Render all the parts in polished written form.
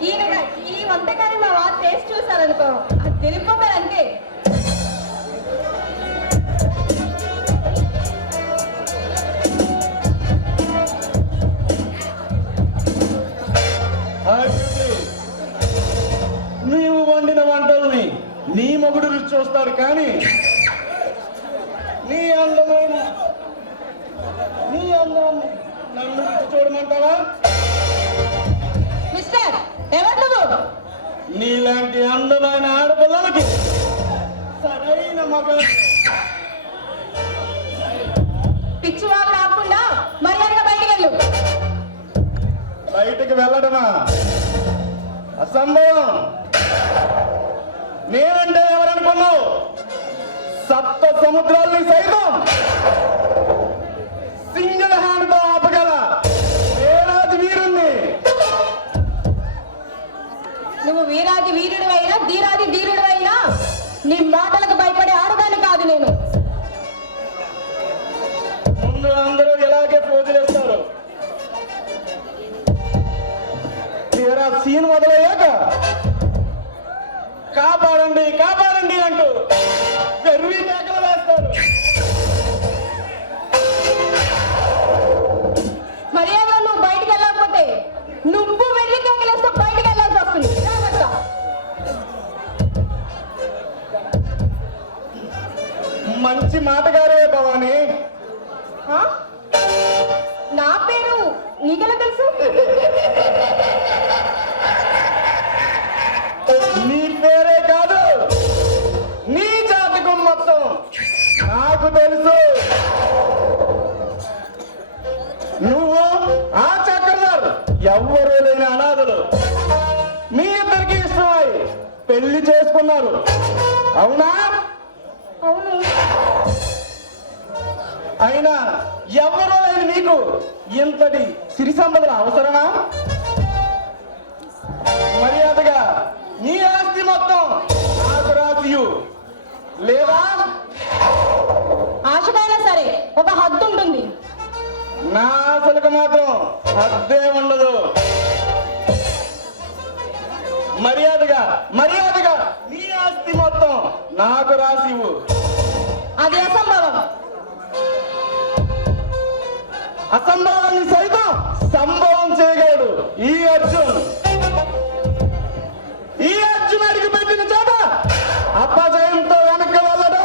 ఈ వంటకాన్ని మా వారు టేస్ట్ చూసారనుకో అది తెలిసిపోతారు అంతే. నీవు వండిన వంటల్ని నీ మొగుడు రుచి చూస్తాడు, కానీ నీ అందాన్ని నన్ను రుచి చూడమంటావా? మిస్టర్, ఎవరు నువ్వు? నీలాంటి అందమైన ఆడపిల్లలకి సరైన మగ. పిచ్చివాడు రాకుండా మర్యాదగా బయటికి వెళ్ళు. బయటికి వెళ్ళడమా? అసంభవం. నేనంటే ఎవరనుకున్నావు? సప్త సముద్రాల్ని సైతం సింగిల్ హ్యాండ్ తో ఆపగల వీరాది వీరుణ్ణి. నువ్వు వీరాది వీరుడు అయినా ధీరాది ధీరుడు అయినా నీ మాటలకు భయపడే ఆడదాన్ని కాదు నేను. ముందు అందరూ ఇలాగే పూజలేస్తారు, తీరా సీన్ మొదలయ్యాక కాపాడండి కాపాడండి అంటూ గర్వీ కేకలు వేస్తారు. మర్యాద నువ్వు బయటికి వెళ్ళకపోతే నువ్వు వెళ్ళి కేకలేస్తే బయటికి వెళ్ళాల్సి వస్తుంది. మంచి మాటగారే భవాని. నా పేరు నీకెలా తెలుసు? నీ పేరే కాదు, నీ జాతకం మొత్తం నాకు తెలుసు. నువ్వు ఆ చక్రధర్ ఎవ్వరూ లేని అనాథులు. మీ ఇద్దరికి ఇష్టమై పెళ్లి చేసుకున్నారు, అవునా? అవును. అయినా ఎవరో లేని నీకు ఇంతటి సిరి సంపదల అవసరమా? మర్యాదగా నీ ఆస్తి మొత్తం నాకు రాసియు, లేదా ఆశకైనా సరే ఒక హద్దు ఉంటుంది. నా ఆశలకు మాత్రం హద్దే ఉండదు. మర్యాదగా మర్యాదగా నీ ఆస్తి మొత్తం నాకు రాసివు. అది అసంభవం. అసంభవాన్ని సైతం సంభవం చేయగలడు ఈ అర్జున్. ఈ అర్జున్ అడిగి పెట్టిన చోట అపజయంతో వెనక్కి వెళ్ళడు.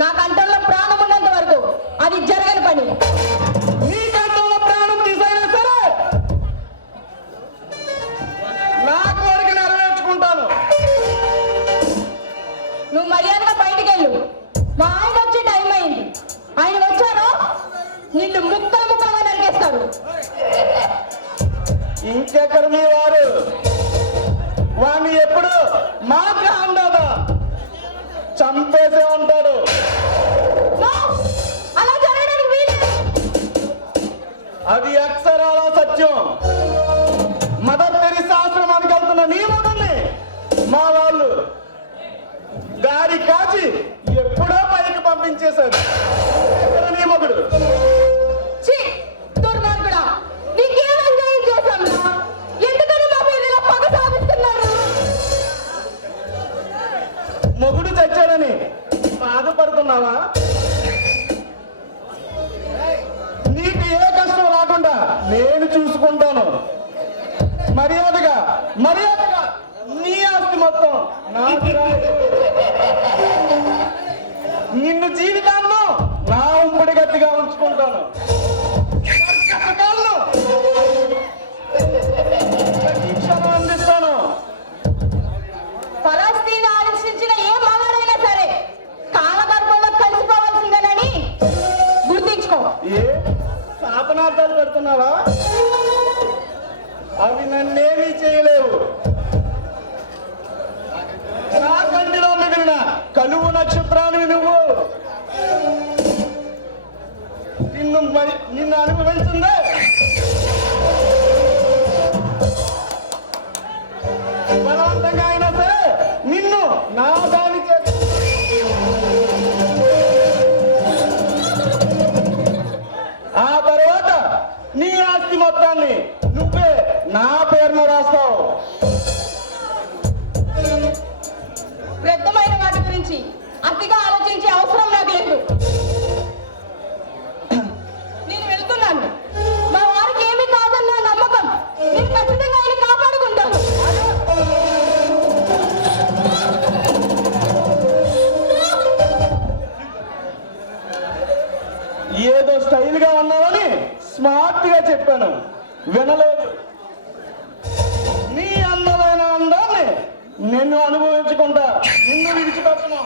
నా కంఠంలో ప్రాణం ఉన్నంత వరకు అది జరగని పని. నీ కంఠంలో ప్రాణం తీసైనా సరే నా కోరిక నెరవేర్చుకుంటాను. నువ్వు మర్యాదగా బయటికి వెళ్ళు. మా ఆయన వచ్చే టైం అయింది. ఆయన వచ్చారో నిన్ను ముక్కలు ముక్కలుగా నరికేస్తాడు. ఇంకెక్కడ మీ వారు? వాణ్ణి ఎప్పుడు మాత్రం అందాదా చంపేసే ఉంటాడు. అలా జరగడానికి వీలు. అది అక్షరాల సత్యం. మదర్ తెరీసా ఆశ్రమానికి వెళ్తున్న నీ మగల్ని మా వాళ్ళు దారి కాచి ఎప్పుడో పైకి పంపించేశారు. ఎక్కడ నీ మగుడు? ఛీ, దుర్మార్గుడా, నీకేం అన్యాయం చేశాంరా? ఎందుకని మా మీద ఇలా పగ సాగిస్తున్నారు? మొగుడు చచ్చాడని బాధపడుతున్నావా? నీకు ఏ కష్టం రాకుండా నేను చూసుకుంటాను. మర్యాదగా మర్యాదగా నీ ఆస్తి మొత్తం నాకు రాదు. నిన్ను జీవితాల్లో నా ఉంపడి గట్టిగా ఉంచుకుంటాను. అందిస్తాను. ఫలస్తీన్ ఆలోచించిన ఏ మగాడైనా సరే కాలగర్భంలో కలిసిపోవాల్సిందేనని గుర్తించుకో. ఏ శాపనార్థాలు పెడుతున్నావా? అవి నన్నేమీ చేయలేవు. నా కంటిలో మిగిలిన కలువు నక్షత్రాన్ని నువ్వు నిన్ను అనుభవించిందే. బలవంతంగా అయినా సరే నిన్ను నా దాని ఆ తర్వాత నీ ఆస్తి మొత్తాన్ని నువ్వే నా పేరును రాస్తావు. వ్యర్థమైన వాటి గురించి అతిగా ఆలోచించే అవసరం నాకు లేదు. నేను వెళ్తున్నాను. మా వారికి ఏమీ కాదన్న నమ్మకం. నేను ఖచ్చితంగా ఆయన కాపాడుకుంటాను. ఏదో స్టైల్ గా ఉన్నావని స్మార్ట్ గా చెప్పాను, వినలేదు. నీ అందమైన అందాన్ని నిన్ను అనుభవించుకుంటా, నిన్ను విడిచిపెట్టను.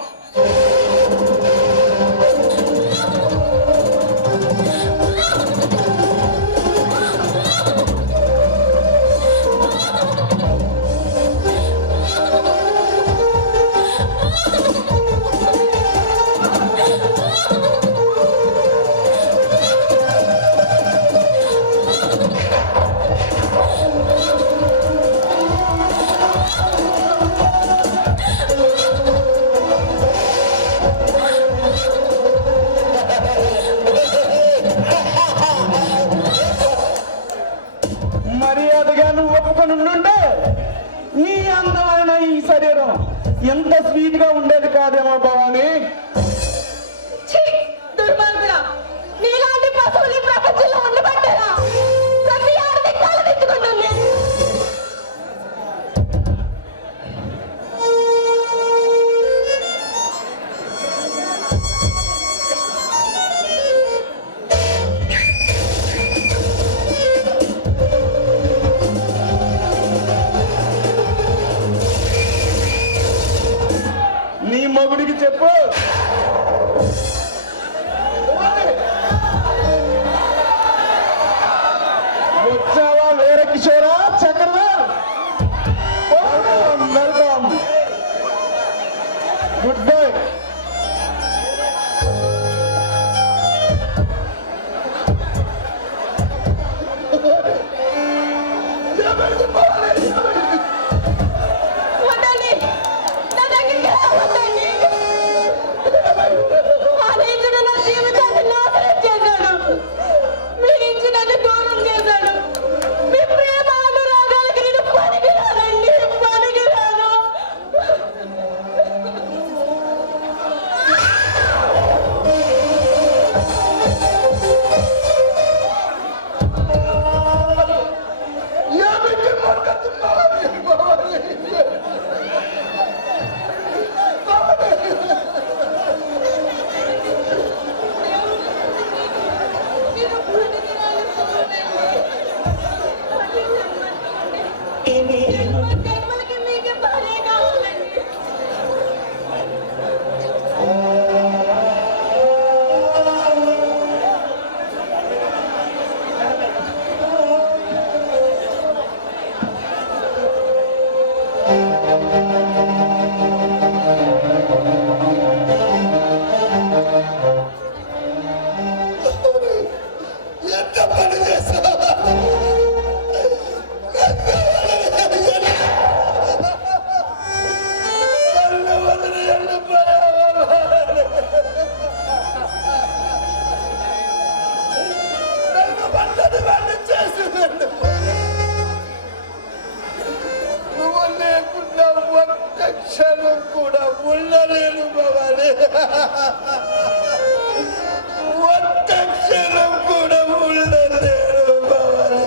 మర్యాదగా నువ్వు ఒప్పుకొని ఉండుంటే నీ అందమైన ఈ శరీరం ఎంత స్వీట్ గా ఉండేది కాదేమో భవాని. ఛీ! దుర్మార్గుడా! నీలాంటి పశువులు ఈ ప్రపంచంలో ఉండబట్టారా? ప్రతి ఆడది తలదించుకుంటుంది. నీ మొగుడికి చెప్పు. వచ్చావా వేరే కిషోరా చక్రధర్? Welcome, goodbye. వద్దండి! నా దగ్గరికి రావద్దండి! ఆ నీచుడు నా జీవితాన్ని నాశనం చేశాడు. మీ నుంచి నన్ను దూరం చేశాడు. మీ ప్రేమ అనురాగాలకి నేను పనికిరానండి, పనికిరాను. నేను పనికిరాను చూడండి. జన్మలకి మీకే భార్య కావాలండి. ఎంత పని చేస్తావా? నన్ను వదిలి వెళ్ళిపోయావా? నన్ను పడ్డది వాడిని చేసిందండి. నువ్వు లేకుండా ఒక్క క్షణం కూడా ఉండలేను భవాని. ఒక్క క్షణం కూడా ఉండలేను భవాని.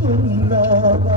పోయించుకున్నావా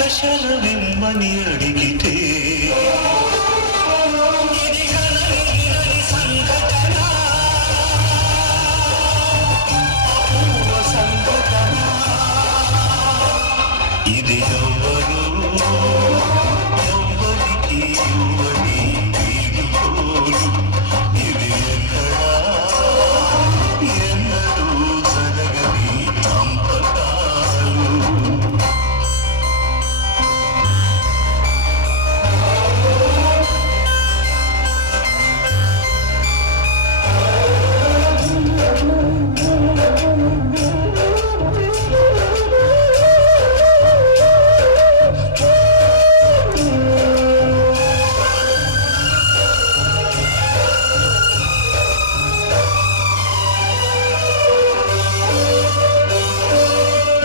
కషలవిమ్మని అడిగితే ఇది కనని సంఘటన, అపూర్వ సంఘటన. ఇది ఎవ్వరు ఎవ్వరికి ఇవ్వని వీడుకోలు. ఇది ఎక్కడా ఎన్నడూ జరగని పంపకాలు.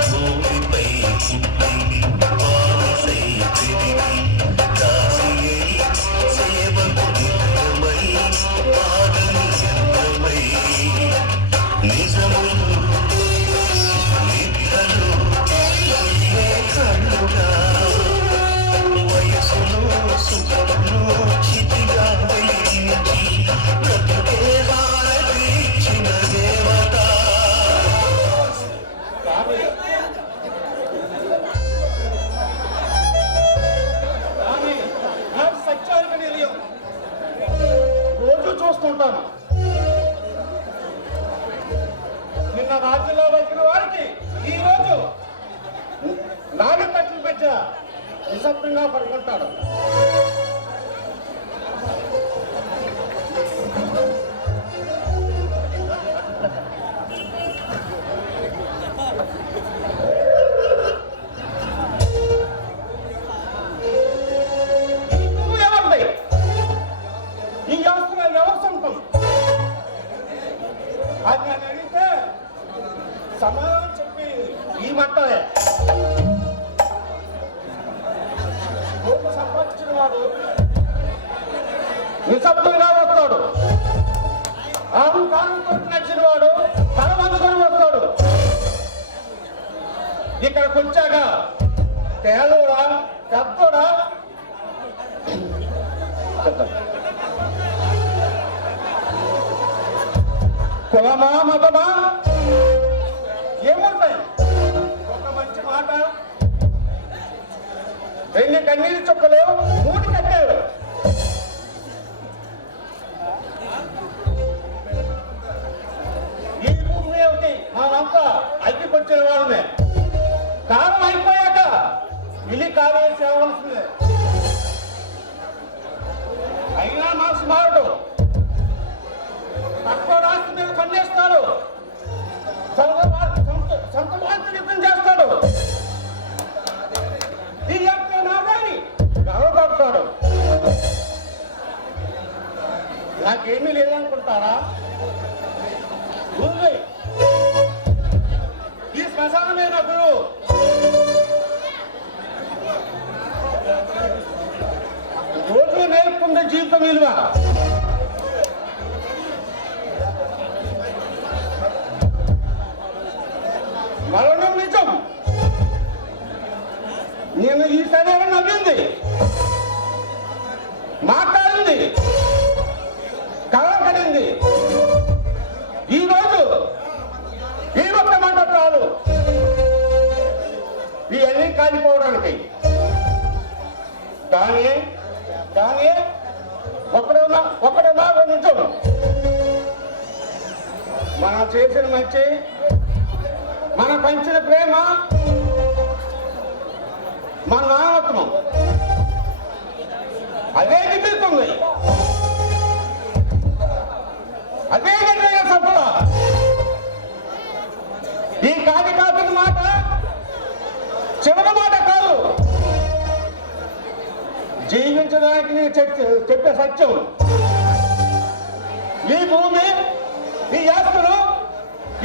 భూమిపై పుట్టి వారసై పెరిగి దాసియై సేవకు నిలయమై పాడని యంత్రమై నిజములు నిద్రలు ఏ కళ్ళుగా వయసును సుఖమును చితిగా వెలిగించి బ్రతుకే హారతిచ్చిన దేవత. నాకు సత్యానికి తెలియదు. రోజు చూస్తుంటాను. నిన్న రాజ్యంలో వచ్చిన వారికి ఈ రోజు నాలుగు కట్లు మధ్య నిశ్శబ్దంగా పడుకుంటాడు. నువ్వు ఎవరిది? ఈ అవసరం ఎవరు సొంతం? అది నేను అడిగితే సమాధానం చెప్పి ఈ మంటలే. కోట్లు సంపాదించిన వాడు నిశ్శబ్దంగా వస్తాడు. అహంకారంతో నడిచిన వాడు తల వంచుకొని వస్తాడు. ఇక్కడికి వచ్చాక తేలోడా పెద్దోడా కులమా మతమా ఏముంటాయి? ఒక మంచి మాట, రెండు కన్నీరు చుక్కలు, మూడు కట్టారు. ఈ భూమి మీదకి మనంతా అగ్గికొచ్చిన వాళ్ళమే. కాలం అయిపోయాక ఇల్లి కాలేజీ చేయవలసిందే. అయినా మా స్మారుడు తక్కువ రాష్ట్ర మీద పనిచేస్తాడు. సొంత మార్పు యుద్ధం చేస్తాడు. ఈ యొక్క నాగాని గర్వపడతాడు. నాకేమీ లేదనుకుంటారా? ఉంది. ఈ శ్మశానమే నా గురువు. రోజు నేర్పుకుంటే జీవితం విలువ. మరణం నిజం. నేను ఈ శరీరం నవ్వింది, మాట్లాడింది, కలకడింది. ఈరోజు ఈ ఒక్క మాట చాలు ఇవన్నీ కాలిపోవడానికి. కానీ కానీ ఒకడో నిజం, మనం చేసిన మంచి, మనం పంచిన ప్రేమ, మన నాయకత్వం అదే నిలుస్తుంది. అదే నిర్ణయ సఫల. ఈ కాది మాట చివరి మాట కాదు, జీవించడానికి నేను చెప్పే సత్యం. ఈ భూమి, ఈ ఆస్తులు,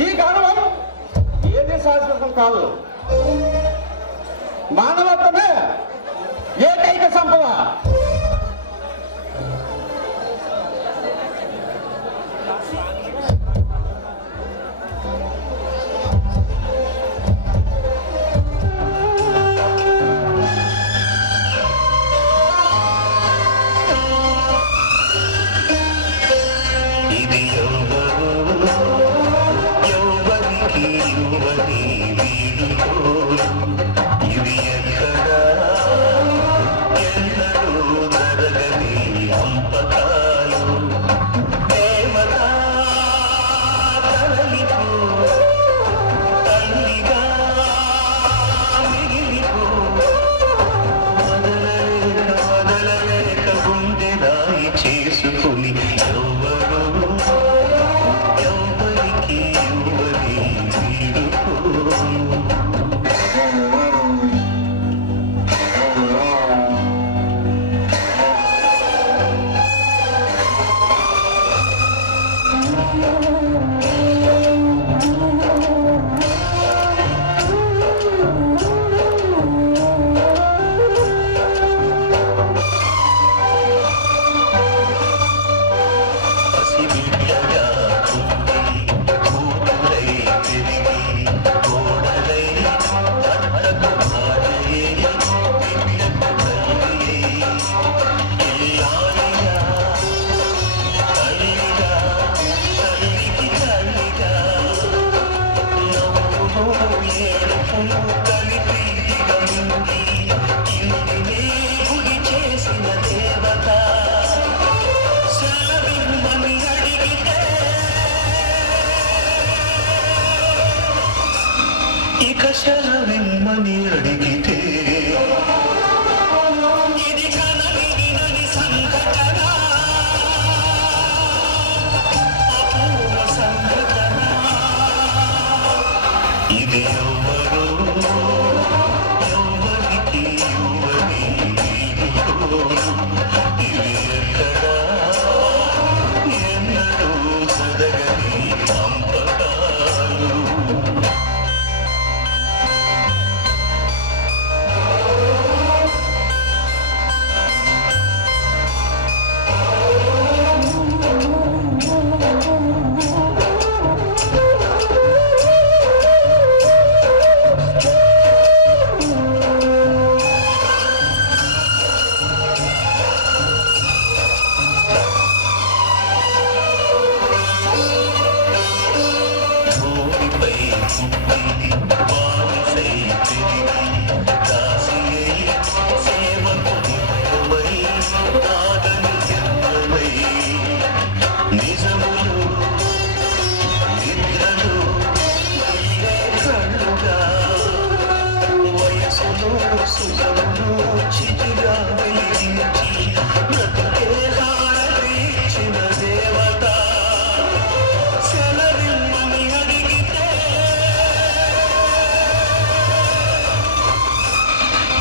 ఈ గర్వం ఏది శాశ్వతం కాదు. మానవత్వమే ఏకైక సంపద.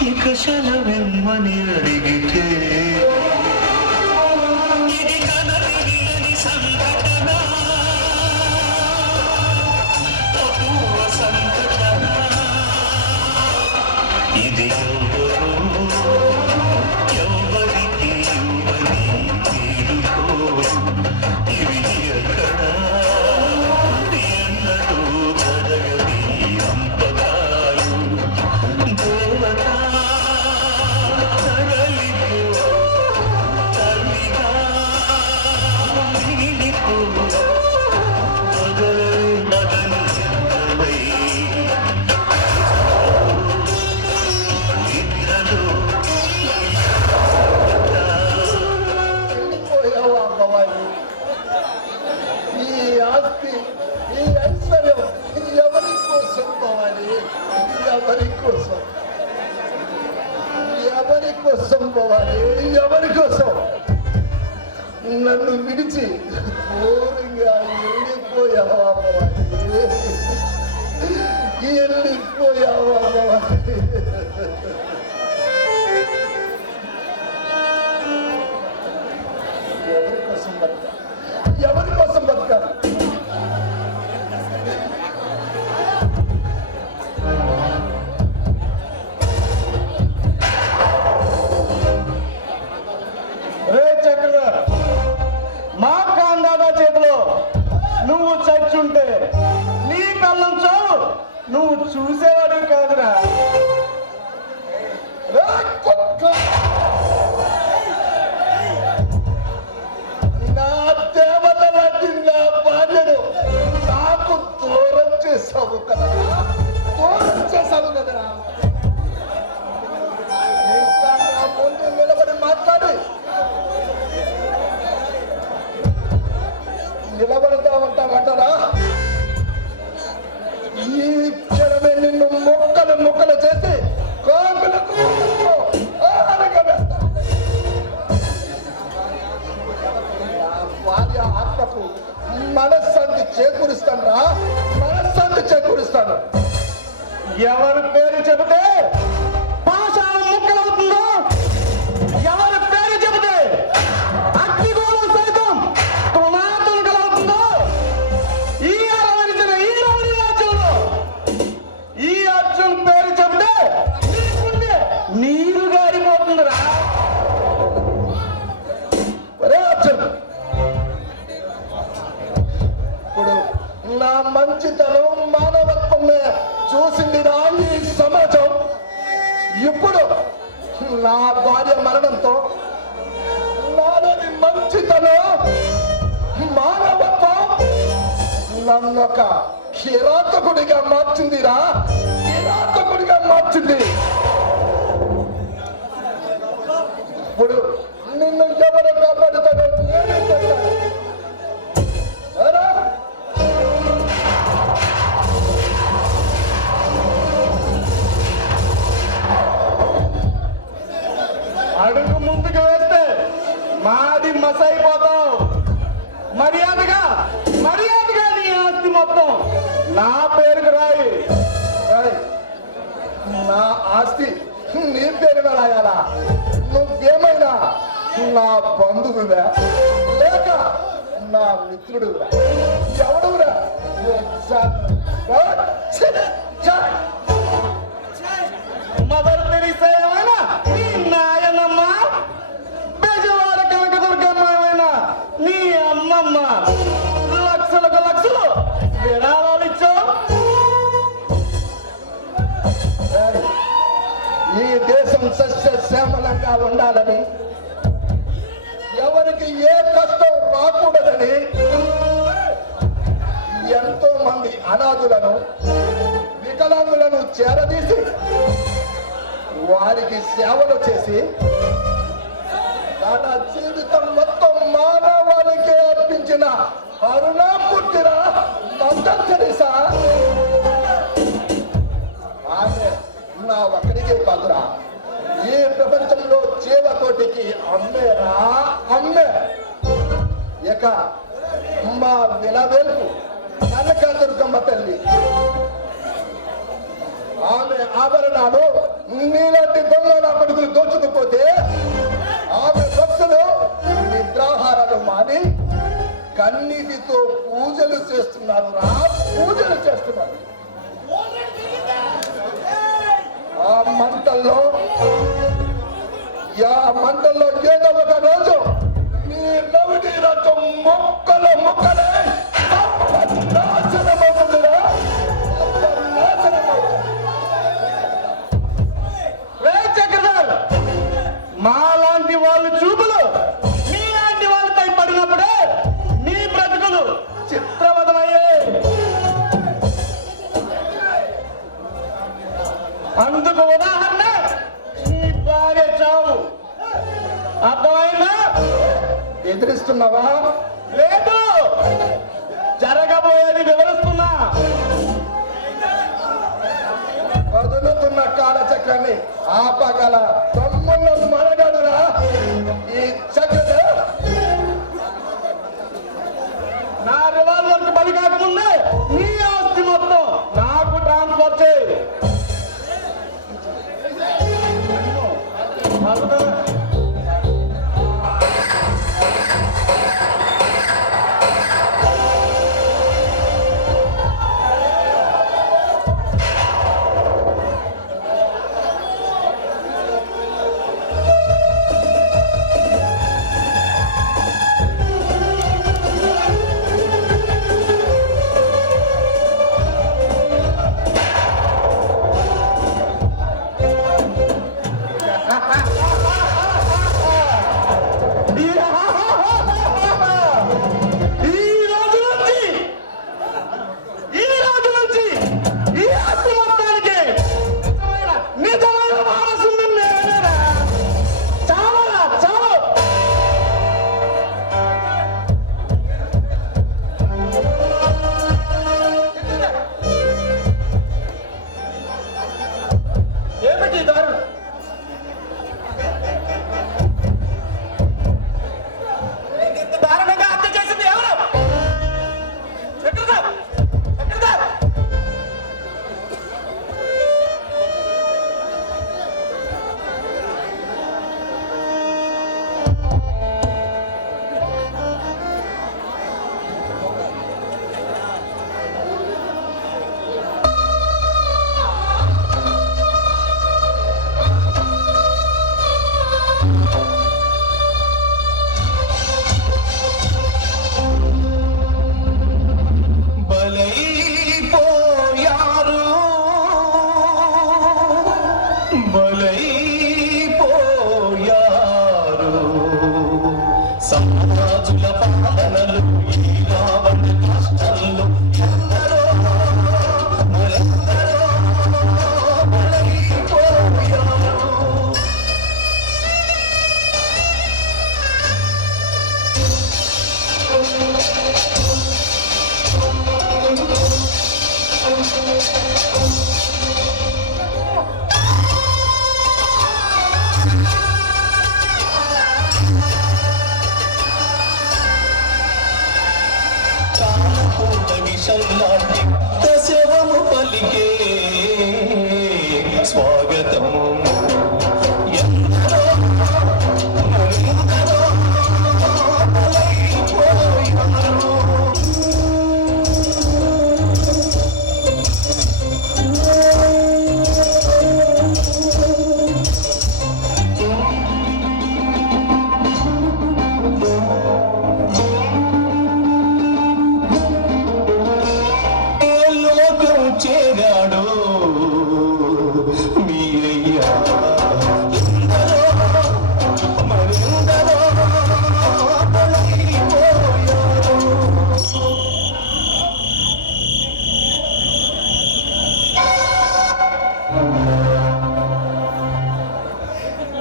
ఇక సెలవెమ్మని అడిగితే ఇది కనలేని సంఘటన, అపూర్వ సంఘటన. ఇది ఎవరికి ఇవ్వని తీరుకోరు. ఇవి ఎక్కడ ఎన్నడూ జరగని అంపకాలు. దేవత తరలిపో, తల్లిగా వీడిపో, మగలని ఎంతవై నిద్రలో వెళ్ళిపోయావా భవాని? ఈ ఆస్తి, ఈ ఐశ్వర్యం ఎవరి కోసం భవాని? ఎవరి కోసం? ఎవరి కోసం భవాని? ఎవరి కోసం? నన్ను విడిచి దూరంగా వెళ్ళిపోయావా భవాని? వెళ్ళిపోయావా భవాని? ఎవరి కోసం బతకాలి? ఎవరి కోసం బతకాలి? రే చక్రధర్, మా కాందాదా చేతిలో నువ్వు చచ్చుంటే నీ పిల్లం చావు నువ్వు చూసేవాడు కాదురా. రే కుక్క! నా దేవత లాంటి నా భార్యను నాకు దూరం చేసావు కదా, దూరం చేసావు కదరా. ఇంకా నా ముందు నిలబడి మాట్లాడి నిలబడతా ఉంటామంటారా? ఈ క్షణమే నిన్ను ముక్కలు ముక్కలు చేసి కోగులకు ఆహారంగా వేస్తా. నా భార్య ఆత్మకు మనశ్శాంతి చేకూరుస్తాను, మనశ్శాంతి చేకూరుస్తాను. ఎవరి పేరు చెబితే పాషాణం ముక్కలవుతుందో, ఎవరి పేరు చెబితే అగ్నిగోళం సైతం తునాతునకలవుతుందో, ఈ అరవరిచిన ఈ రౌడీ రాజ్యంలో ఈ అర్జున్ పేరు చెబితే నీకుండే నీరు గారిపోతుందిరా. ఒరే అర్జున్, ఇప్పుడు నా మంచితనం మానవత్వం చూసింది నా ఈ సమాజం. ఇప్పుడు నా భార్య మరణంతో నాలోని మంచితనం మానవత్వం నన్ను ఒక కిరాతకుడిగా మార్చిందిరా, కిరాతకుడిగా మార్చింది. ఇప్పుడు నిన్ను ఎవరు కాపాడుతాడో నేనే చెప్తాను. ఏరా? అడుగు ముందుకు వేస్తే మాది మసైపోతావు. మర్యాదగా మర్యాదగా నీ ఆస్తి మొత్తం నా పేరుకు రాయి. ఏయ్, నా ఆస్తి నీ పేరున రాయాలా? నువ్వేమైనా నా బంధువురా లేక నా మిత్రుడురా? ఎవడురా? మదర్ తెరీసా ఏమైనా, నీ నాయనమ్మ, బెజవాడ కనకదుర్గమ్మ ఏమైనా, నీ అమ్మమ్మ లక్షలకు లక్షలు విరాళాలు ఇచ్చావు. ఈ దేశం సస్యశ్యామలంగా ఉండాలని, ఎవరికి ఏ కష్టం రాకూడదని ఎంతో మంది అనాథులను వికలాంగులను చేరదీసి వారికి సేవలు చేసి తన జీవితం మొత్తం మానవాళికి అర్పించిన కరుణామూర్తిరా మదర్ తెరీసా. ఆమె నా ఒక్కడికే కాదురా, ఈ ప్రపంచంలో జీవకోటికి అమ్మేరా, అమ్మే. ఇక మా విలవేల్పు కనకదుర్గమ్మ తల్లి, ఆమె ఆభరణాలు నీలాంటి కన్నీటితో పూజలు చేస్తున్నారు రా, పూజలు చేస్తున్నారు. ఆ మంటల్లో ఏదో ఒక రోజు మీ నవిడి రకం మొక్కలు మొక్కలే నాశనమవుతుందిరా, నాశనమవుతుంది. చక్రధర్, మాలాంటి వాళ్ళు చూపులు మీలాంటి వాళ్ళపై పడినప్పుడే నీ బ్రతుకులు చిత్రవదమయ్యే. అందుకు ఉదాహరణ నీ భార్య చావు. అర్థమైందా? ఎదిరిస్తున్నావా? లేదు, జరగబోయేది వివరిస్తున్నా. కదులుతున్న కాలచక్రాన్ని ఆపగల తమ్ముళ్ళ మనగడురా ఈ చక్ర. నా రివాల్వర్ కు బలి కాకముందే నీ ఆస్తి మొత్తం నాకు ట్రాన్స్ఫర్ చేయి. సమాజుల పాలనలు ఈ రావణ కష్టంలో ఎందరో మరెందరో బలైపోయారు. విషంలాంటి దశవము పలికే స్వాగతము. ఎందరో మరెందరో బలైపోయారు. చేరాడు మీ అయ్యా. ఎందరో మరెందరో బలైపోయారు.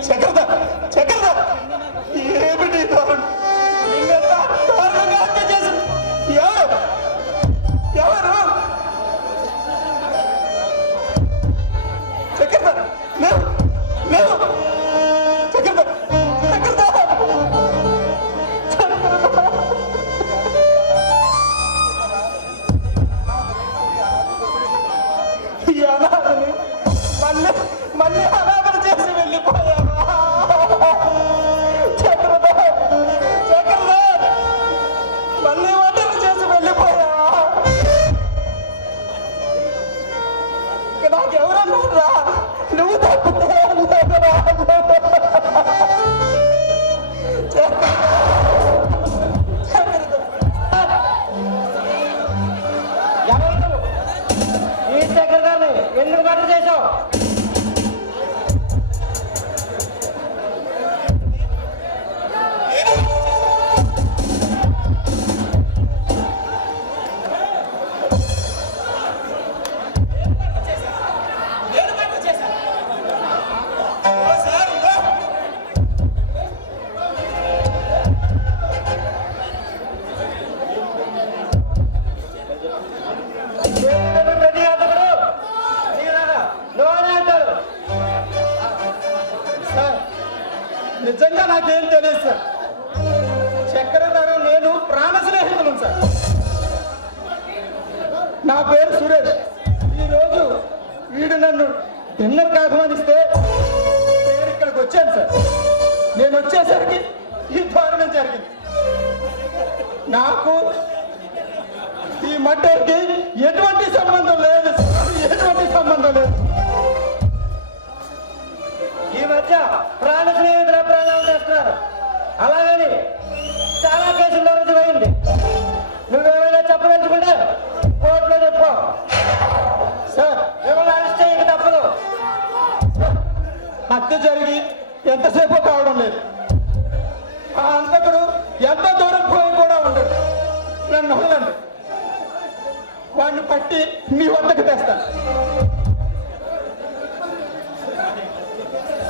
చక్రధ చక్రధ, ఏమిటి దారుణం? నిన్నెంత దారుణంగా హత్య చేసింది ఎవరు? ఎవరు? చక్రధర్, లేవు లేవు. చక్రధర్ చక్రధర్ ఈ అనాథని మళ్ళీ మళ్ళీ అనాథలు చేసి వెళ్ళిపోయావా? చక్రధర్ చక్రధర్, మళ్ళీ నిజంగా నాకేం తెలియదు సార్. చక్రధరం నేను ప్రాణ స్నేహితులు సార్. నా పేరు సురేష్. ఈరోజు వీడు నన్ను డిన్నర్కి ఆహ్వానిస్తే నేను ఇక్కడికి వచ్చాను సార్. నేను వచ్చేసరికి ఈ దారుణం జరిగింది. నాకు ఈ మట్టకి ఎటువంటి సంబంధం లేదు సార్, ఎటువంటి సంబంధం లేదు. ఈ మధ్య ప్రాణ స్నేహితుల ప్రాణాలు చేస్తున్నారు. అలాగని చాలా కేసుల్లో రుజువైంది. నువ్వేమైనా చెప్పదలుచుకుంటే కోర్టులో చెప్పు సార్. మిమ్మల్ని అరెస్ట్ చేయక తప్పదు. హత్య జరిగి ఎంతసేపు కావడం లేదు. ఆ అంతకుడు ఎంత దూరం పోయి కూడా ఉండడు. నన్ను వదలండి, వాడిని పట్టి మీ వద్దకు తెస్తాను.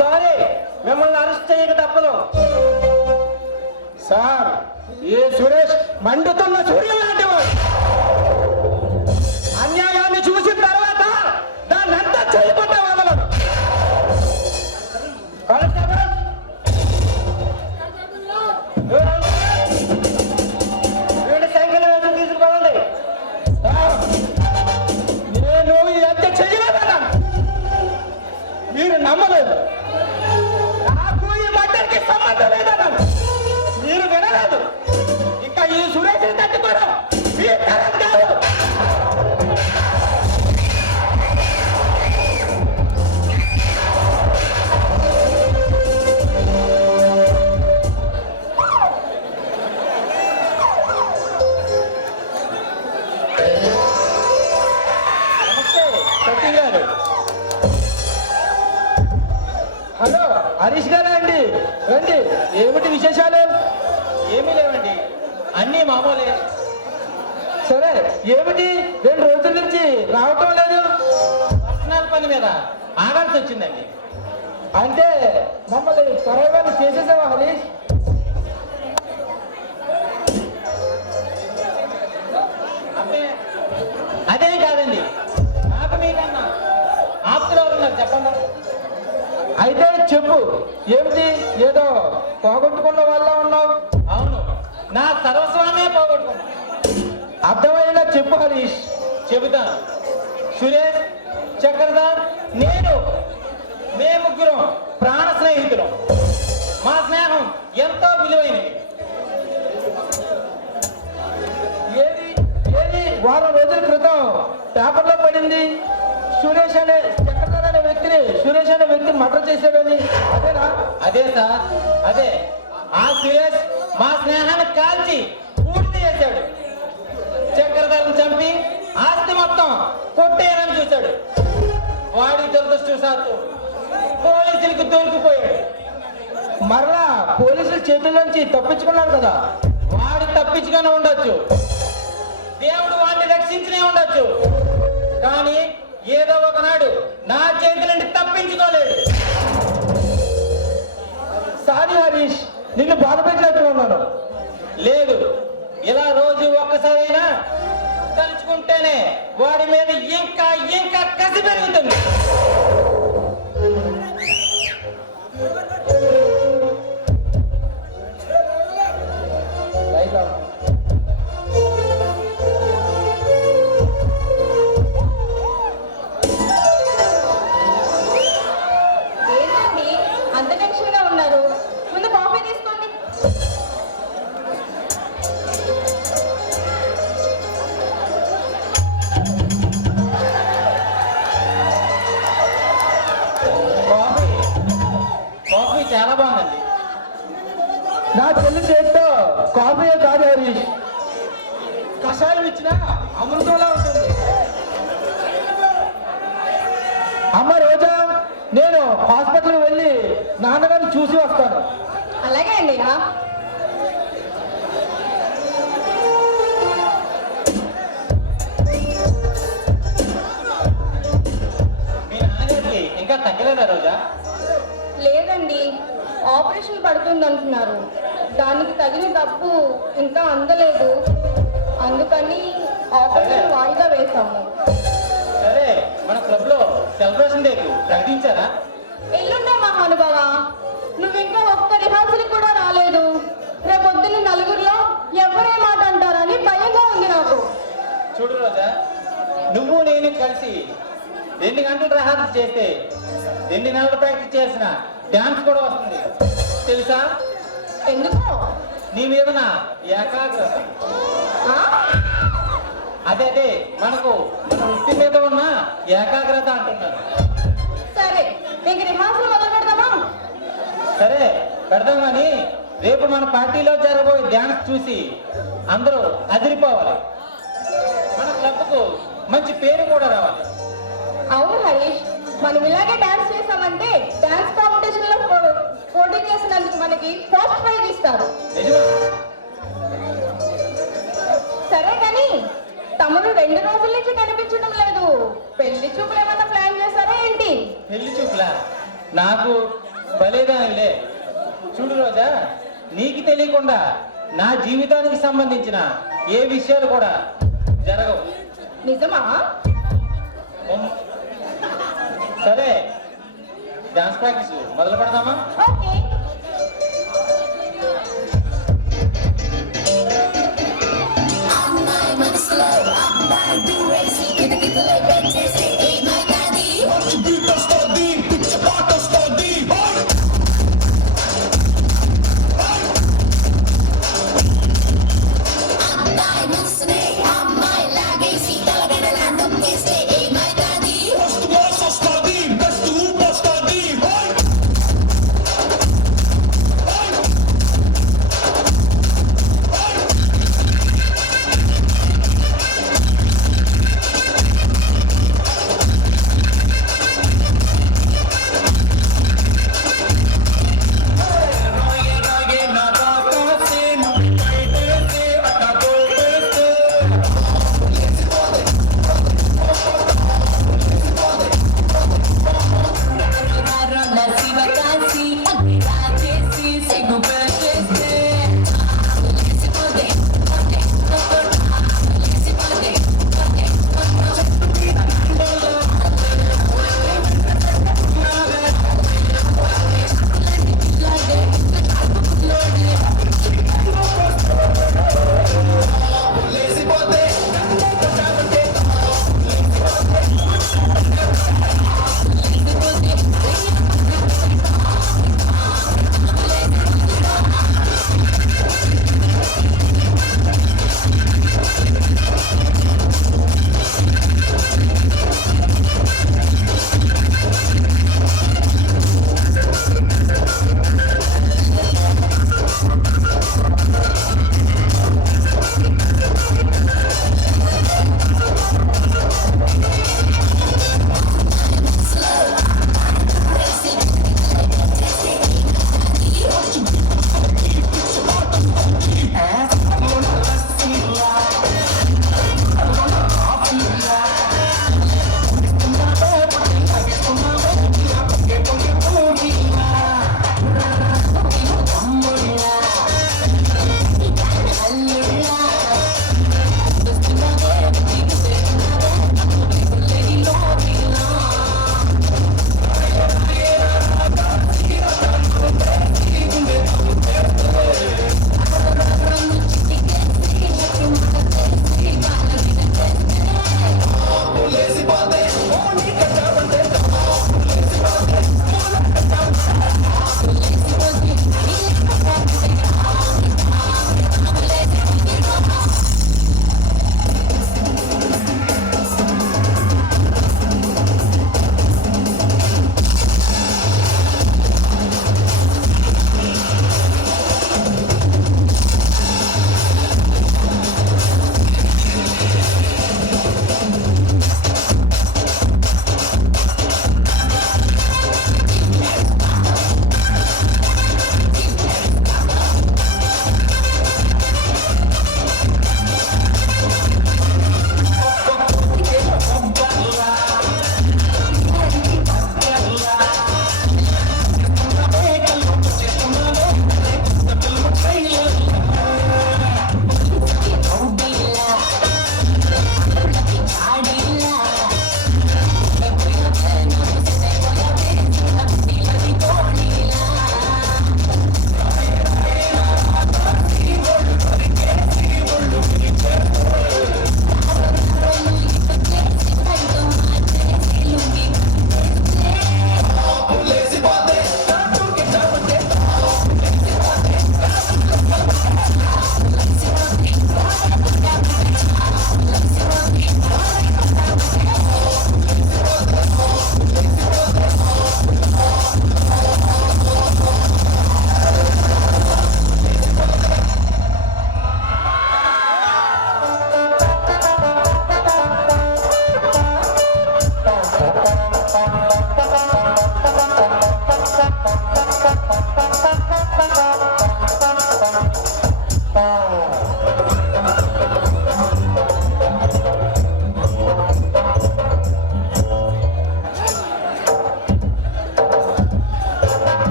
సారీ, మిమ్మల్ని అరెస్ట్ చేయక తప్పదు సార్. ఏ సురేష్ మండుతున్న సూర్యుడు లాంటి వాడు. అన్యాయాన్ని చూసిన తర్వాత దాన్ని అంతా చేయకుండా వదలడు. కానిస్టేబుల్, వీడి సంఖ్యలు వేసి తీసుకోండి. నేను ఈ హత్య చేయలేదన్నాను, మీరు నమ్మలేదు. నాకు ఈ మట్టకి సంబంధం లేదన్నాను, మీరు వినలేదు. ఇంకా ఈ సురేష్ తట్టుకోవడం మీ తరం కాదు. నమస్తే సత్యం గారు. హలో, హరీష్ గారా అండి? రండి. ఏమిటి విశేషాలు? ఏమీ లేవండి, అన్నీ మామూలే. సరే, ఏమిటి 2 రోజుల నుంచి రావటం లేదు? పర్సనల్ పని మీద ఆగాల్సి వచ్చిందండి. అంటే మమ్మల్ని త్వరగా చేసేసావా హరీష్? అబ్బే, అదేం కాదండి. నాకు మీకన్నా ఆప్తులు ఉన్నారు, చెప్పండి. అయితే చెప్పు, ఏమిటి? ఏదో పోగొట్టుకున్న వాళ్ళ ఉన్నావు. అవును, నా సర్వస్వాన్నే పోగొట్టుకున్నా. అర్థమయ్యేలా చెప్పు హరీష్. చెబుతాను. సురేష్, చక్రధర్, నేను మేము ముగ్గురం ప్రాణ స్నేహితులం. మా స్నేహం ఎంతో విలువైనది. ఏది ఏది వారం రోజుల క్రితం పేపర్లో పడింది. సురేష్ అనే చక్రధర్ అనే వ్యక్తిని సురేష్ అనే వ్యక్తి మర్డర్ చేశాడని. అదేనా? అదే సార్, అదే. ఆ సురేష్ మా స్నేహాన్ని కాల్చి పూర్తి చేశాడు. చక్రధర్ని చంపి ఆస్తి మొత్తం కొట్టేయాలని చూశాడు. వాడి దురదృష్టవశాత్తు పోలీసులకు దొరికిపోయాడు. మరలా పోలీసుల చేతుల్లోంచి తప్పించుకున్నాడు కదా. వాడు తప్పించుకునే ఉండొచ్చు, దేవుడు వాడిని రక్షించనే ఉండొచ్చు. కానీ ఏదో ఒకనాడు నా చేతి నుండి తప్పించుకోలేడు. సారీ హరీష్, నిన్ను బాధపెట్టినట్టు ఉన్నాను. లేదు, ఇలా రోజు ఒక్కసారైనా తలుచుకుంటేనే వాడి మీద ఇంకా ఇంకా కసి పెరుగుతుంది. ఏంటండి అంత టెన్షన్ గా ఉన్నారు? ముందు కాఫీ తీసుకోండి. కాఫీ చాలా బాగుందండి. నా చెల్లి చేతితో కాఫీ కాదు హరీష్, కషాయం ఇచ్చినా అమృతంలా ఉంటుంది. అమ్మ రోజా, నేను హాస్పిటల్కి వెళ్ళి నాన్నగారిని చూసి వస్తాను. అలాగే అండి. మీ నాన్నగారికి ఇంకా తగ్గలేదా రోజా? లేదండి, ఆపరేషన్ పడుతుంది అంటున్నారు. దానికి తగిన డబ్బు ఇంకా అందలేదు. అందుకని ఆపరేషన్ వాయిదా వేశాము. సరే, మన క్లబ్ లో సెలబ్రేషన్ డే ప్రకటించారా? ఎల్లుండే మహానుభావ, నువ్వు ఇంకా ఒక్క చూడు రోజా, నువ్వు నేను కలిసి 2 గంటలు రిహార్సల్ చేస్తే 2 నెలలు ప్రాక్టీస్ చేసిన డాన్స్ కూడా వస్తుంది తెలుసా? ఎందుకు? నీ మీద నా ఏకాగ్రత. ఆ? అదే మనకు మన వృత్తి మీద ఉన్న ఏకాగ్రత అంటున్నాను. సరే, ఇంక రిహార్సల్ మొదలు పెడదామా? సరే పెడదాం, కానీ రేపు మన పార్టీలో జరగబోయే డ్యాన్స్ చూసి అందరూ అదిరిపోవాలి. మన క్లబ్కు మంచి పేరు కూడా రావాలి. అవును హరీష్, మనం ఇలాగే డాన్స్ చేసామంటే డాన్స్ కాంపిటీషన్ లో పోటీ చేసినందుకు మనకి ఫస్ట్ ప్రైజ్ ఇస్తారు. నిజమా? సరే కానీ తమరు 2 రోజుల నుంచి కనిపించడం లేదు. పెళ్లి చూపులు ఏమన్నా ప్లాన్ చేశారా ఏంటి? పెళ్లి చూపులా? నాకు భలేదానిలే. చూడు రోజా, నీకు తెలియకుండా నా జీవితానికి సంబంధించిన ఏ విషయాలు కూడా జరగవు. నిజమా? సరే, డాన్స్ ప్రాక్టీస్ మొదలు పెడదామా? ఓకే.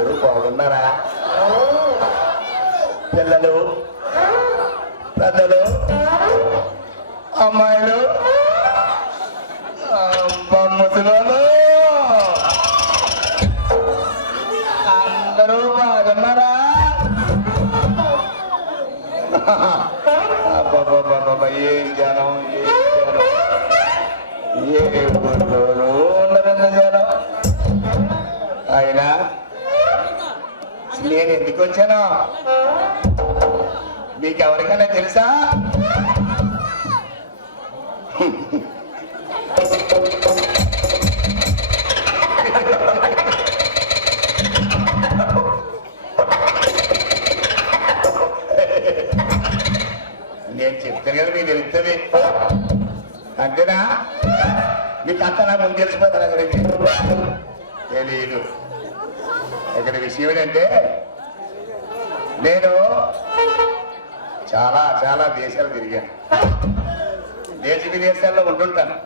అందరూ బాగున్నారా? పిల్లలు, పెద్దలు, అమ్మాయిలు, ముసలోళ్ళు అందరూ బాగున్నారా? అబ్బబ్బబ్బబ్బ, ఏం జనం, ఏ ఊళ్ళోనూ ఉండరంత జనం. అయినా నేను ఎందుకు వచ్చాను మీకు ఎవరికైనా తెలుసా? నేను చెప్తాను కదా మీకు తెలుస్తుంది అంతేనా? మీకు అంతా నాకు ముందు తెలిసిపోతాను గురించి తెలీదు. ఇక్కడ విషయం ఏంటంటే నేను చాలా చాలా దేశాలు తిరిగాను. దేశ విదేశాల్లో ఉంటుంటాను.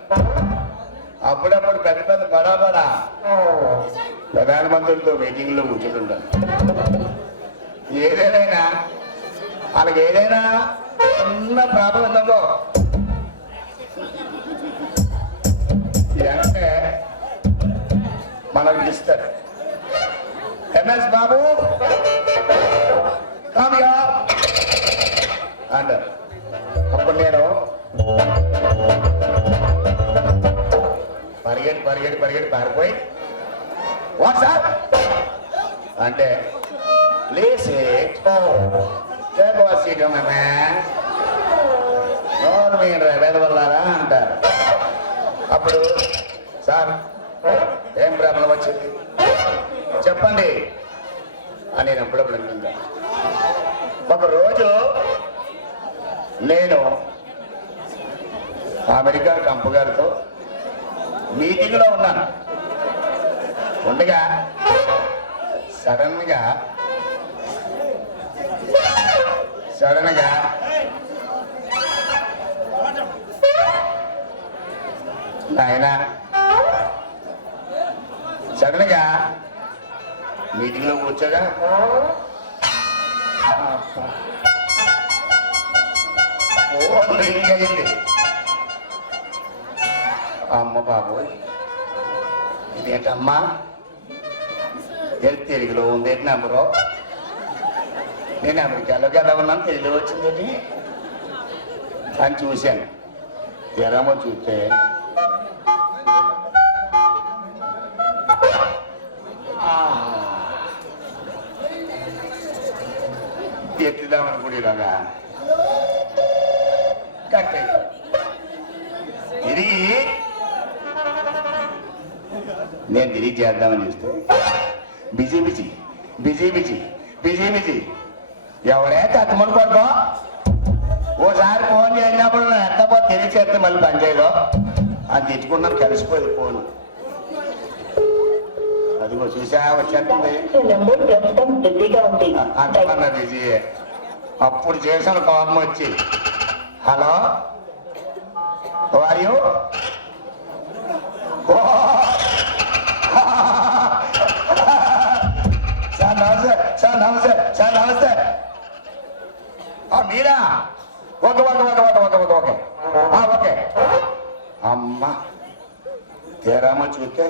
అప్పుడప్పుడు పెద్ద పెద్ద బడా ప్రధానమంత్రులతో మీటింగ్లో కూర్చుంటుంటాను. ఏదైనా వాళ్ళకి ఏదైనా చిన్న ప్రాబ్లం ఉందో అంటే మనకు ఇస్తారు. ఎంఎస్ బాబు కామ్యా అంటారు. అప్పుడు నేను పరిగెట్టి పారిపోయి వాట్సాప్ అంటే ప్లీజ్ నోరు మీరు వెదవల్లారా అంటారు. అప్పుడు సార్ ఏం ప్రాబ్లం వచ్చింది చెప్పండి అని నేను అప్పుడప్పుడు అంటుంటాను. ఒకరోజు నేను అమెరికా కంపు గారితో మీటింగ్లో ఉన్నాను. ఉండగా సడన్ గా ఆయన సడన్ గా మీటింగ్ లో కూర్చోగా ఫోన్ రింగ్ అయింది. అమ్మ బాబు ఇదేంటమ్మా తెలుగులో ఉందేంటి నెంబరు? నేను అమెరికాలోకి ఎలా ఉన్నాను తెలుగులో వచ్చిందేంటి అని చూశాను. ఎలామో చూస్తే ఎత్తుదామనుకోండి ఇలాగా కట్ ఇది నేను తిరిగి చేద్దామని చూస్తే బిజీ ఎవరే తక్కువ పడుకో. ఓసారి ఫోన్ చేసినప్పుడు నేను ఎంతపో తిరిగి చేస్తే మళ్ళీ పనిచేయదు అని తిట్టుకున్నాను. కలిసిపోయింది ఫోన్. అదిగో చూసా వచ్చేస్తుంది అంటున్నా బిజీ. అప్పుడు చేసిన కోపం వచ్చి హలో వారు సార్ నమస్తే మీరా? ఓకే అమ్మా తీరామో చూస్తే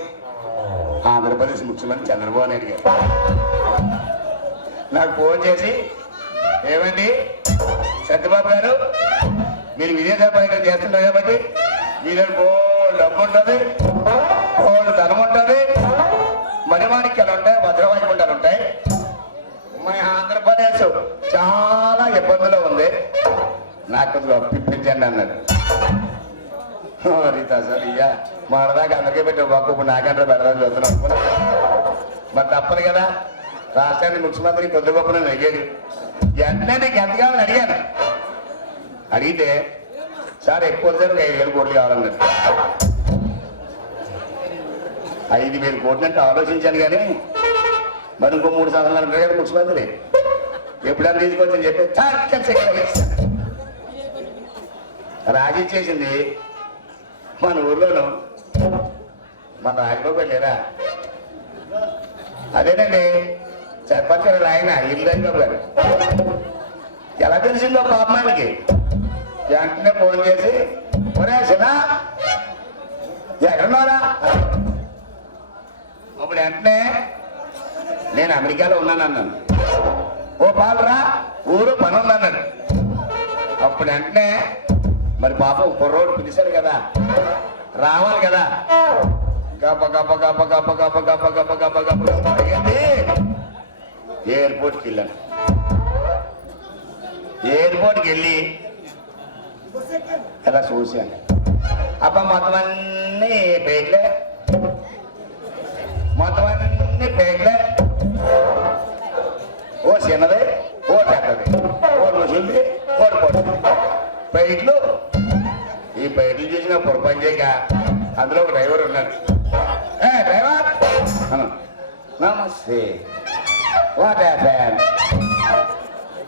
ఆంధ్రప్రదేశ్ ముఖ్యమంత్రి చంద్రబాబు నాయుడు గారు నాకు ఫోన్ చేసి ఏమండి సత్యబాబు గారు మీరు విదేశాల పర్యటన చేస్తున్నారు కాబట్టి మీరు బోల్డ్ డబ్బు ఉంటుంది, బోల్డ్ ధనం ఉంటుంది, మణిమాణిక్యాలు ఉంటాయి, భద్రవాయికుంటాలు ఉంటాయి. మన ఆంధ్రప్రదేశ్ చాలా ఇబ్బందులు ఉంది, నాకు కొద్దిగా అప్పిప్పించండి అన్నాడు. రీతా సార్ ఇయ్యా మనదాకా అందరికీ పెట్టి ఒక్క ఇప్పుడు నాకంటే పెడదాన్ని చూస్తున్నాం అనుకున్నా. మరి తప్పదు కదా, రాష్ట్రానికి ముఖ్యమంత్రి కొద్ది గొప్ప నేను అడిగాడు. వెంటనే నీకు ఎంత కావాలని అడిగాను. అడిగితే సార్ ఎక్కువ సార్ 5,000 కోట్లు కావాలన్నాడు. 5,000 కోట్లు అంటే ఆలోచించాను కానీ మరి ఇంకో 3 సంవత్సరాలు అంటారు కదా ముఖ్యమంత్రి, ఎప్పుడైనా తీసుకొచ్చని చెప్పి రాజిచ్చేసింది. మన ఊర్లోనూ మన రాజబాబు లేరా? అదేనండి చెప్పారు ఆయన ఇల్లు గారు ఎలా తెలిసిందో పాపమానికి వెంటనే ఫోన్ చేసి ఒరే శివ ఎక్కడున్నారా అప్పుడు వెంటనే నేను అమెరికాలో ఉన్నాను అన్నాను. ఓ పాలరా ఊరు పని ఉందన్నాడు. అప్పుడు వెంటనే మరి పాపం కుర్రోడు పిలిచాడు కదా రావాలి కదా గప్ప గప్ప గప్ప గప్ప గప్ప గప్ప గప్ప గప్ప గప్ప గప్ప అడిగింది. ఎయిర్పోర్ట్కి వెళ్ళాను. ఎయిర్పోర్ట్కి వెళ్ళి ఇలా చూశాను. అబ్బా మొత్తం అన్నీ పేట్లే, మొత్తం అన్ని పేట్లే. ఓ చిన్నది, ఓ పెద్దది, ఓ ముసుంది, ఓడి పొడుతుంది. పైట్లు ఈ పైట్లు చూసిన పొరపని చేయక అందులో ఒక డ్రైవర్ ఉన్నాడు. ఏ డ్రైవర్ అను. నమస్తే. What happen?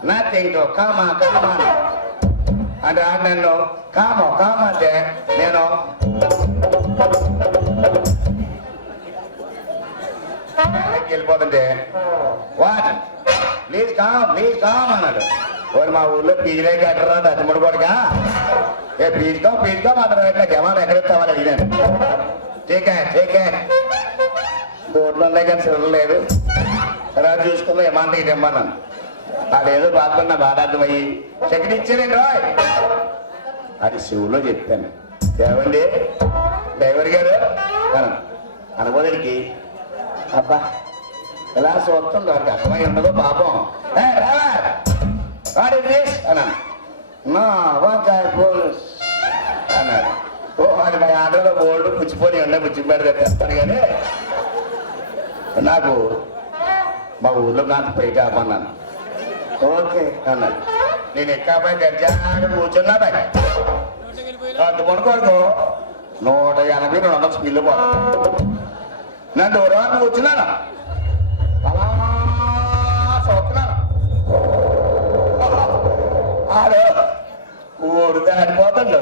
Nothing to come అంటే నన్ను కామ అంటే నేను వెళ్ళిపోతుంటే వాట్ ప్లీజ్ కామ్ అన్నాడు. వారు మా ఊళ్ళో పీజీలే కట్టరా దత్తముడు కొడుక ఏ పీజుకో మాత్రం ఎట్లా జమాన్ ఎక్కడెత్తామని అడిగినాను. ఠీకే కోట్లు ఉన్నాయి కానీ సిల్లర్ లేదు. తర్వాత చూసుకున్నా ఏమంటే ఇది ఇమ్మన్నాను. అదేదో బాధపడి నా బాధ అర్థమయ్యి చెక్కడి ఇచ్చారండి రాయ్ అది శివులో చెప్పాను. ఏమండి డ్రైవర్ గారు అనుకోదానికి అబ్బా ఎలా చూస్తుంది వారికి అర్థమై ఉండదు పాపం. అన్నాను. నా వంకాయ పోలీస్ అన్నాడు. ఓ అది మా ఆటోలో బోర్డు పుచ్చిపోయి ఉన్నాయి, పుచ్చిపోయి తెస్తాను కానీ నాకు మా ఊర్లో నాకు పైకి ఆపన్నాను. ఓకే అన్నాడు. నేను ఎక్కాబాయి గర్జాగా కూర్చున్నా బాయ్ అంత కొనుకోడుకో 180 200 స్పీడ్లో పోతాను. నేను దూరం కూర్చున్నాను అలా చూస్తున్నాను. ఆడు ఊరు దాటిపోతాడు.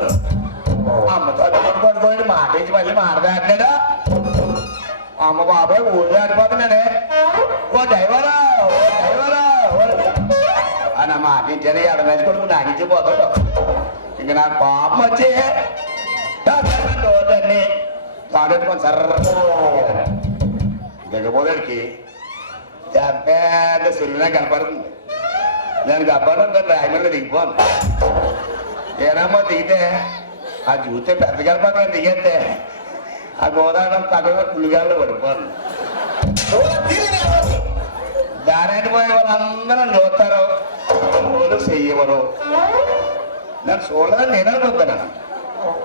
అమ్మతో కొనుక్కోండి మాటేసి మళ్ళీ మాడదాడినాడా. అమ్మ బాబాయ్ ఊరు దాటిపోతున్నాడే. ఓ డ్రైవరా అని మాట ఇంటనే ఎడమేసి కొడుకు నాగించిపోతాడు. ఇంక నాకు పాపం వచ్చి దాన్ని తాడెట్టుకొని సర్ర దిగబోదాడికి పెద్ద సిల్లునే కనపడుతుంది. నేను కనపడడం రాయమల్లో దిగిపోను. ఏనమ్మా దిగితే ఆ చూస్తే పెద్ద కనపడడం దిగేస్తే ఆ గోదావరి తగ్గ పులిగాల్లో పడిపోను. దాని పోయే వాళ్ళందరూ చూస్తారు, వాళ్ళు చెయ్యవరు. నేను చూడదని నేను అనుకుంటాను.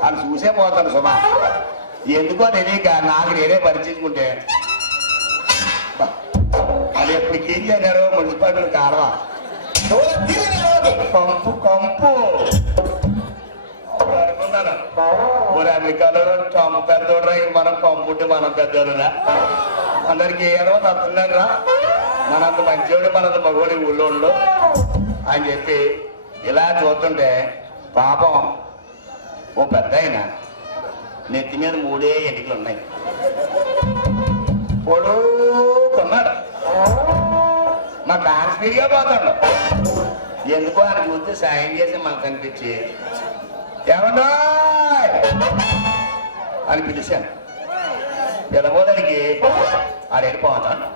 అని చూసే పోతాను సుమా. ఎందుకో తెలియక నాకు నేనే పరిచించుకుంటే అది ఎప్పటికి ఏం చేశారు మున్సిపాలిటీ కాలువ కంపు అనుకున్నాను. ఊరు అమెరికాలో కంపు పెద్దోడు మనం కంపుంటే మనం పెద్దోడురా అందరికి ఏదో తప్పుతున్నాడు రా. మనంత మంచివాడు మనంత మగవాడి ఊళ్ళో ఉండు అని చెప్పి ఇలా చూస్తుంటే పాపం ఓ పెద్ద ఆయన నెత్తి మీద 3 ఎన్నికలు ఉన్నాయి. పొడుకున్నాడు. మా కాశ్మీర్గా పోతాడు. ఎందుకో ఆయన చూస్తే సాయం చేసి మనకు కనిపించి ఏమన్నా అని పిలిచాను. పిలబోదానికి ఆడు వెళ్ళిపోతాడు.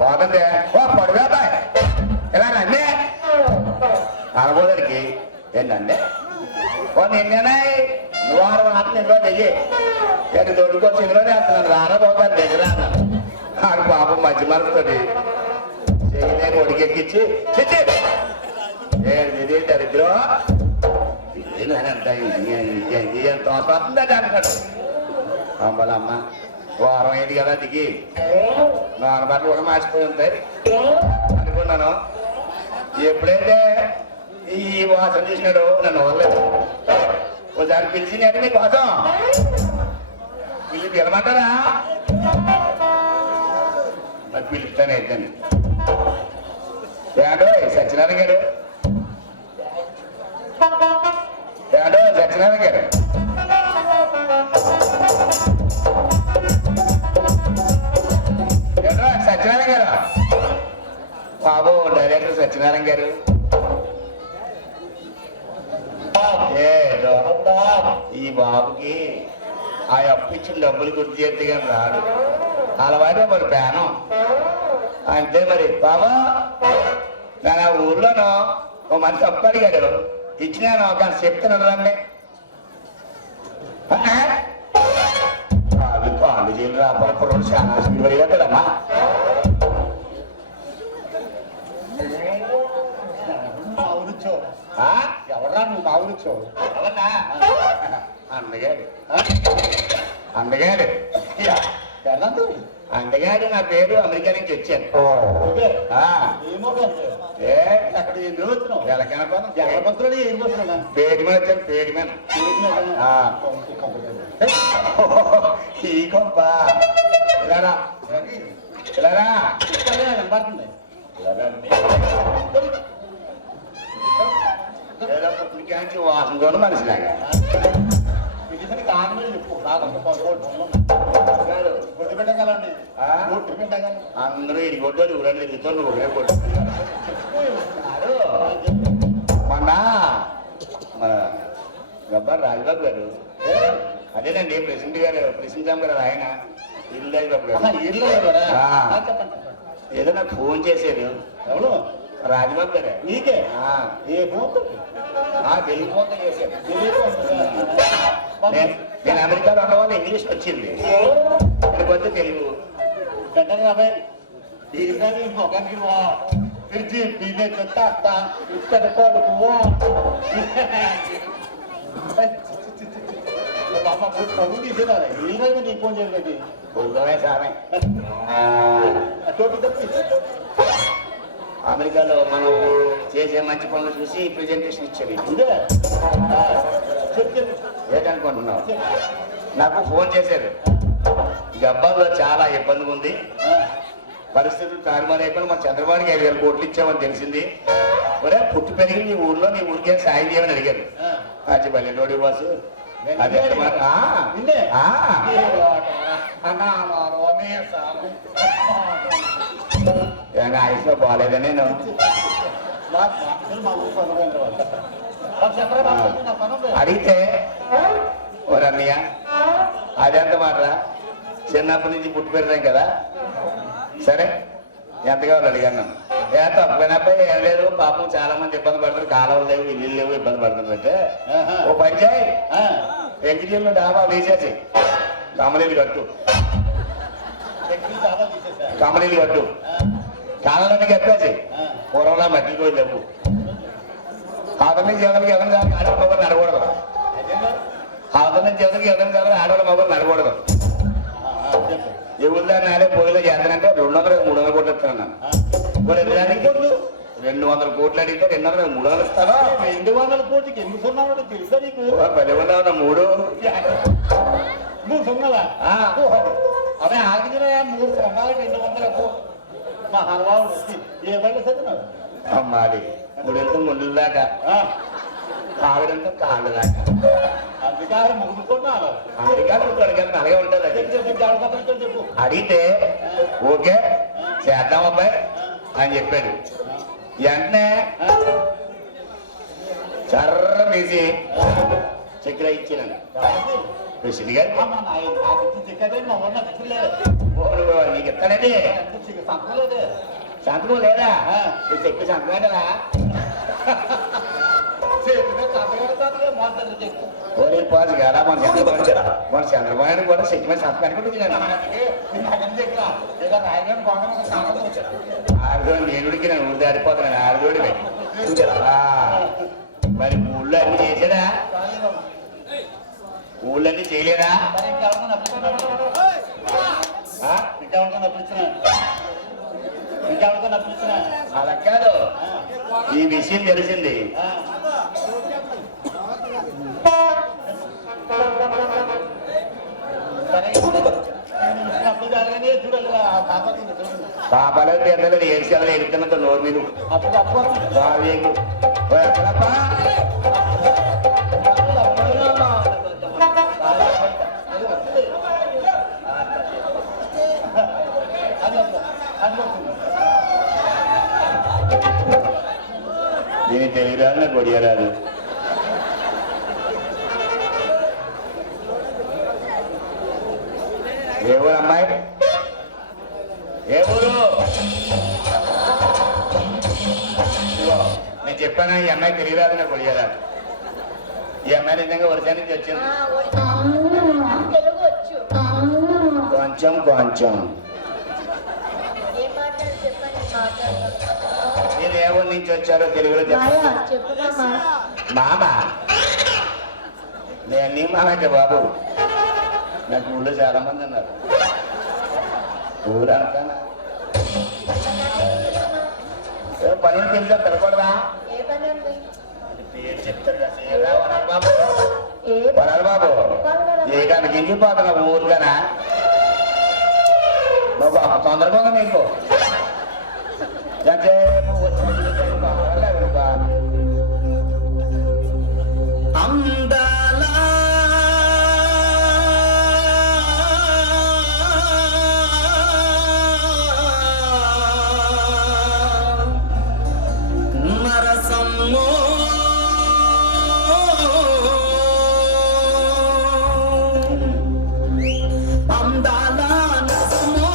పోతుంటే ఓ పడుగాబాయ్ ఇలా నందే అనబోదానికి ఏంటంటే ఓ నిన్నేనా నువ్వు 6 మాటలు నిల్వ చెయ్యి నేను దొడుకొచ్చి ఇందులోనే అంటున్నాను రానబోతాను దగ్గర అన్నాను. ఆడు పాపం మధ్య మనసుతోటి చెయ్యినే కొడికెక్కించి చిచ్చి ఇది దరిద్రం ఎంత వస్తుందని అంటాడు. అమ్మలమ్మ వారం అయింది కదా దిగి నాన్న బట్టలు కూడా మార్చిపోయి ఉంటాయి అనుకున్నాను. ఎప్పుడైతే ఈ వాసన చూసినాడు నన్ను వదలేదు. ఒకసారి పిలిచినట్టు నీ కోసం పిలమంటారా మరి పిలుస్తానే ఇద్దండి. ఏడో సత్యనారాయణ గారు సత్యనారాయణ గారు బాబు డైరెక్టర్ సత్యనారాయణ గారు ఏ దొరదా ఈ బాబుకి ఆ అప్పు ఇచ్చిన డబ్బులు గుర్తు చేస్తే కానీ రాడు అలవాటే మరి ప్యానం అంతే మరి బాబా నేను ఆ ఊర్లోనూ ఓ మంచి అప్పు అడిగాడు ఇచ్చినాను కానీ చెప్తున్నాను రండి కాళ్ళు కాళ్ళు చేయలు రాపడు చాలా అయ్యాడమ్మా ఎవరా నువ్వు మావులుచ్చో ఎవరన్నా అందగాడు అందగాడు అందగాడు నా పేరు అమెరికా నుంచి వచ్చాను పేడిమని వచ్చాను పేడిమని ఈ గొప్ప ఇలారా ఇలారా పుట్టికాంచి వాసనతోనే మనిషిలాగా అందరూ ఇది కొట్టాడు ఊరండి తిరుగుతాడు నువ్వు ఒకరే కొట్టాడు మొన్న మన గబ్బారు రాజబాబు గారు అదేనండి ప్రెసిడెంట్ గారు ఆయన ఏదో నాకు ఫోన్ చేశారు ఎవరు రాజబాబు గారు నీకే ఏ ఫోన్ తెలుగు ఫోన్ చేశారు నేను అమెరికాలో ఉన్న వాళ్ళు ఇంగ్లీష్ వచ్చింది ఇక్కడికి వస్తే తెలుగు ఫోన్ చేయలేదు అమెరికాలో మనం చేసే మంచి పనులు చూసి ప్రెజెంటేషన్ ఇచ్చారు ఏంటనుకుంటున్నావు నాకు ఫోన్ చేశారు గబ్బాల్లో చాలా ఇబ్బందిగా ఉంది పరిస్థితులు తారుమారు అయిపోయి మా చంద్రబాబుకి 5,000 కోట్లు ఇచ్చామని తెలిసింది ఒరే పుట్టి పెరిగి నీ ఊర్లో నీ ఊరికే సాయం చేయమని అడిగారు అచ్చిపల్లి నోడి బాసు అది ఆయుష్లో బాగాలేదా నేను అడిగితే ఓ రన్నయ్య అదెంత మాటరా చిన్నప్పటి నుంచి పుట్టి పెడతాం కదా సరే ఎంత కావాలి అడిగాను నన్ను తప్పైనప్పుడు ఏం లేదు పాపం చాలా మంది ఇబ్బంది పడతారు కాలువలు లేవు ఇల్లు లేవు ఇబ్బంది పడుతుంది అంటే ఓ పంచాయి వెంకటేశ్వరులు డాబా వేసేసి కమలీలు కట్టు కమలీలు కట్టు కాలంలోనే కట్టేసి పూర్వంలో మట్టికి పోయి లేవు ఆదరణ నుంచి ఎవరికి ఎవరి కాదు ఆడవాళ్ళ మొబైల్ నడకూడదు ఆదరణ నుంచి ఎవరికి ఎవరి కాదు ఆడవాళ్ళ మొబైల్ నడకూడదు ఎవరిదా నాడే పోయిలో చేస్తానంటే 200-300 కోట్లు ఇస్తాను మరి 200 కోట్లు అడిగితే 200-300 ఇస్తాను 200 కోట్లకి ఎన్ని సున్నావు తెలుసా నీకు 10 ఉన్నావు 3 నువ్వు సున్నావా అదే ఆగిన 3 సున్నాలు 200 మా హల్వాడు ఏ బయట చదివినావు అమ్మాది 3 వెళ్తే ముందు దాకా ఆవిడంతా కాళ్ళు దాకా అందుకారం ముగ్గుతున్నాను అందుకని అలాగే ఉంటుంది చెప్పు అడిగితే ఓకే చేద్దాం అబ్బాయి అని చెప్పాడు వెంటనే చర్ర వేసి చక్కెర ఇచ్చినాను ప్రెసిడెంట్ గారు నీకు ఇస్తాడండి సంతకం లేదా చెప్పి సంతకం కదా పోదు కదా మన చంద్రబాబు కూడా శక్తి సంతకం అనుకుంటున్నాను నేనుడికి నేను ఊరు దాడిపోతున్నాను ఆరుదోడి మరి ఊళ్ళో అన్ని చేసాడా ఊళ్ళన్నీ చేయలేదా అలా కాదు ఈ విషయం తెలిసింది పాపాలు తీర్థలేదు ఏడు సేవలు ఎడుతున్నతో నోరు మీరు దీనికి తెలియరాదు నాకు కొడియరాదు. ఏ ఊరు అమ్మాయి? ఏ ఊరు? ఇదిగో, నేను చెప్పాను ఈ అమ్మాయి తెలియరాదు నాకు కొడియరాదు. ఈ అమ్మాయి నిజంగా ఒరిసా నుంచి వచ్చింది. తెలుగు వచ్చు. కొంచెం కొంచెం. ఏం మాట్లాడు చెప్పండి, మాట్లాడతాను. మీరు ఏ ఊరు నుంచి వచ్చారో తెలుగులో మాయా చెప్పండి. చెప్పురా మామ నేను నీ మామ అంటే బాబు, నాకు ఊళ్ళో చాలా మంది ఉన్నారు. ఊరు అంటానా పనులు పిలిచా పిలకూడదా? ఏ పని ఉంది? పేరు చెప్తారు కదా, సేరా వరాలు బాబు. ఏ వరాలు బాబు చేయడానికి ఇంకిపోతున్నా ఊరుగానా? నువ్వు తొందరగా నీకు ఎంతసేపు అందాల నరసమ్మో అందాల నరసమ్మో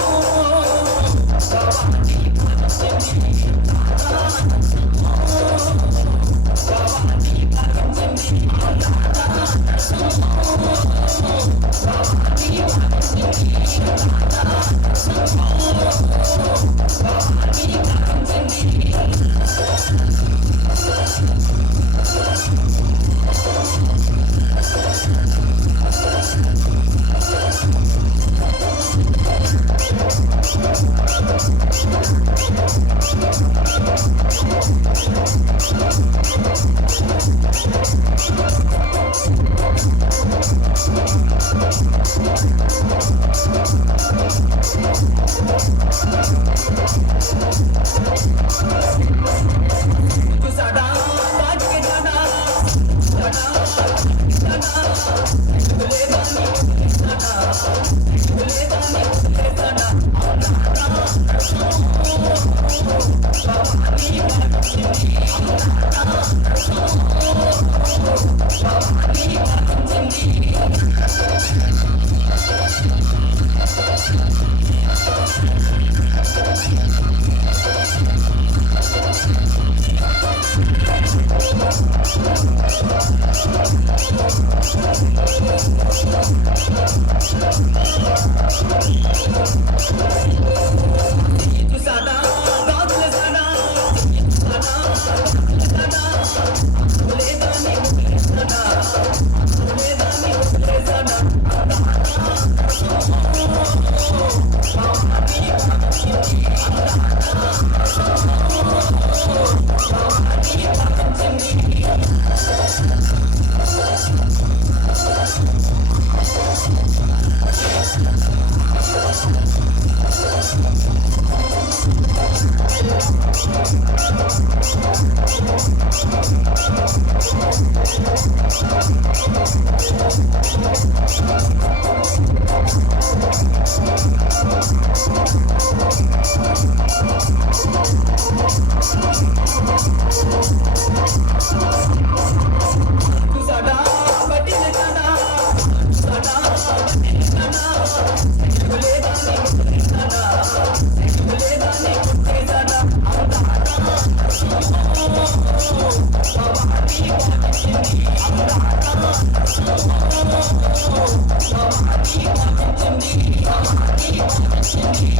Thank you.